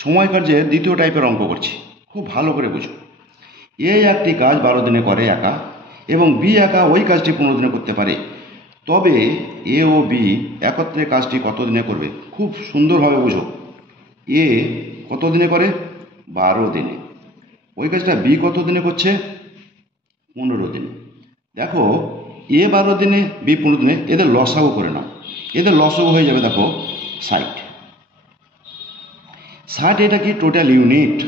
সময় কার্যের দ্বিতীয় টাইপের অঙ্ক করছি, খুব ভালো করে বুঝো। এ একটি কাজ 12 দিনে করে একা এবং বি একা ওই কাজটি 15 দিনে করতে পারে, তবে এ ও বি একত্রে কাজটি কত দিনে করবে? খুব সুন্দরভাবে বুঝো। এ কত দিনে করে? 12 দিনে। ওই কাজটা বি কত দিনে করছে? 15 দিনে। দেখো, এ 12 দিনে, বি 15 দিনে, এদের লসাগু করে নাও। এদের লসাগু হয়ে যাবে দেখো 60। 60 এটা কি? Total unit.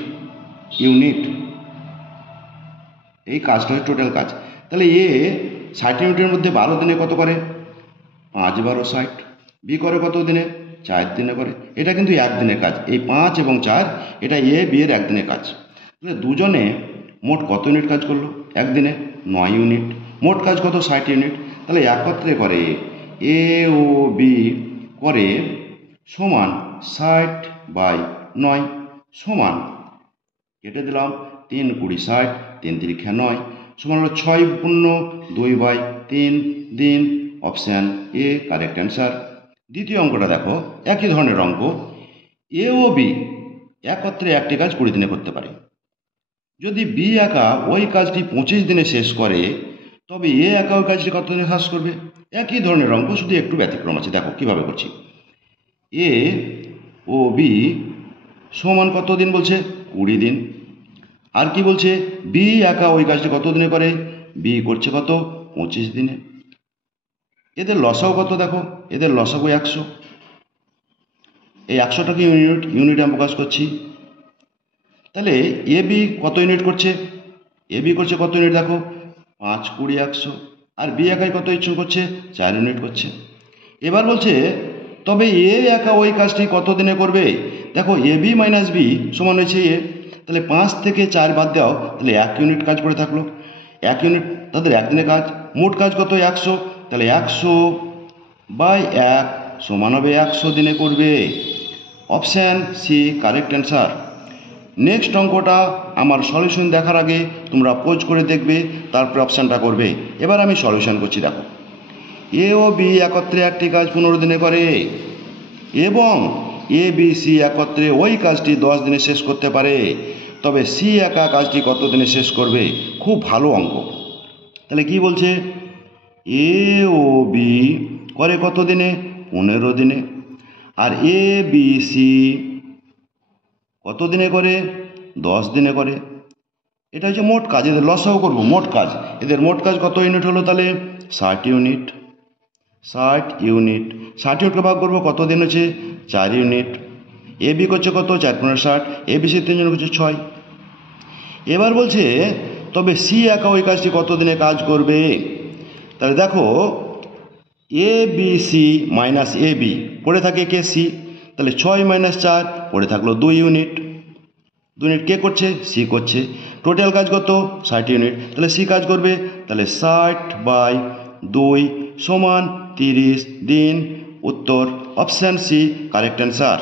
এই কাজটা হচ্ছে টোটাল কাজ। তাহলে এ 60 ইউনিটের মধ্যে 12 দিনে কত করে? 5 12 60। বি করে কত দিনে? 4 দিনে করে। এটা কিন্তু একদিনের কাজ। এই 5 এবং 4 এটা এ বি এর একদিনের কাজ। তাহলে দুজনে মোট কত ইউনিট কাজ করলো একদিনে? 9 ইউনিট। মোট কাজ কত? 60 ইউনিট। তাহলে একত্রে করে এ ও বি করে সমান 60/9 সমান, কেটে দিলাম 3 20 60, 3 3 9 সমান হলো 6×2/3 দিন। Option A correct answer. দ্বিতীয় অঙ্কটা দেখো, একই ধরনের অঙ্ক। এ ও বি একত্রে একটি কাজ 20 দিনে করতে পারে। যদি বি একা ওই কাজটি 25 দিনে শেষ করে, তবে এ একা ওই কাজটি কত দিনে শেষ করবে? একই ধরনের অঙ্ক, শুধু একটু ব্যতিক্রম আছে। দেখো কিভাবে করছি। এ ও বি সমান কত দিন বলছে? 20 দিন। আর কি বলছে? বি একা ওই কাজটি কত দিনে করে? বি করছে কত? 25 দিনে। এদের লসাগু কত দেখো? এদের লসাগু 100। এই 100টাকে ইউনিট আমি প্রকাশ করছি। তাহলে এ বি কত ইউনিট করছে? এ বি করছে কত ইউনিট দেখো? 5 20 100। আর বি একাই কত ইচ্ছুক করছে? 4 ইউনিট করছে। এবার বলছে তবে এ একা ওই কাজটি কত দিনে করবে? দেখো, এ বি মাইনাস বি সমান হয়েছে এ। তাহলে 5 থেকে 4 বাদ দাও, তাহলে 1 ইউনিট কাজ করে থাকলো। 1 ইউনিট তাদের একদিনে কাজ। মোট কাজ কত? 100। তাহলে 100/1 সমান হবে 100 দিনে করবে। Option C correct answer. Next অঙ্কটা আমার সলিউশন দেখার আগে তোমরা পোজ করে দেখবে, তারপরে অপশানটা করবে। এবার আমি সলিউশন করছি। দেখো, এ ও বি একত্রে একটি কাজ 15 দিনে করে এবং এ বি সি একত্রে ওই কাজটি 10 দিনে শেষ করতে পারে, তবে সি একা কাজটি কত দিনে শেষ করবে? খুব ভালো অঙ্ক। তাহলে কি বলছে? এ ও বি করে কত দিনে? 15 দিনে। আর এ বি সি কত দিনে করে? 10 দিনে করে। এটা হচ্ছে মোট কাজ। এদের লসাগু করবো। মোট কাজ, এদের মোট কাজ কত ইউনিট হলো? তাহলে 60 ইউনিট। 60 ইউনিট 60 ইউনিটকে ভাগ করবো, কত দিন হচ্ছে? 4 ইউনিট। এ বি করছে কত? 4 15 60। এ বি সি 3 জন করছে 6। এবার বলছে তবে সি একা ওই কাজটি কত দিনে কাজ করবে? তাহলে দেখো, A B C minus A B পড়ে থাকে কে? সি। তাহলে 6 - 4 পড়ে থাকলো 2 ইউনিট। 2 ইউনিট কে করছে? সি করছে। টোটাল কাজ কত? 60 ইউনিট। তাহলে সি কাজ করবে। তাহলে 60/2 সমান 30 দিন। উত্তর অপশান সি কারেক্ট অ্যান্সার।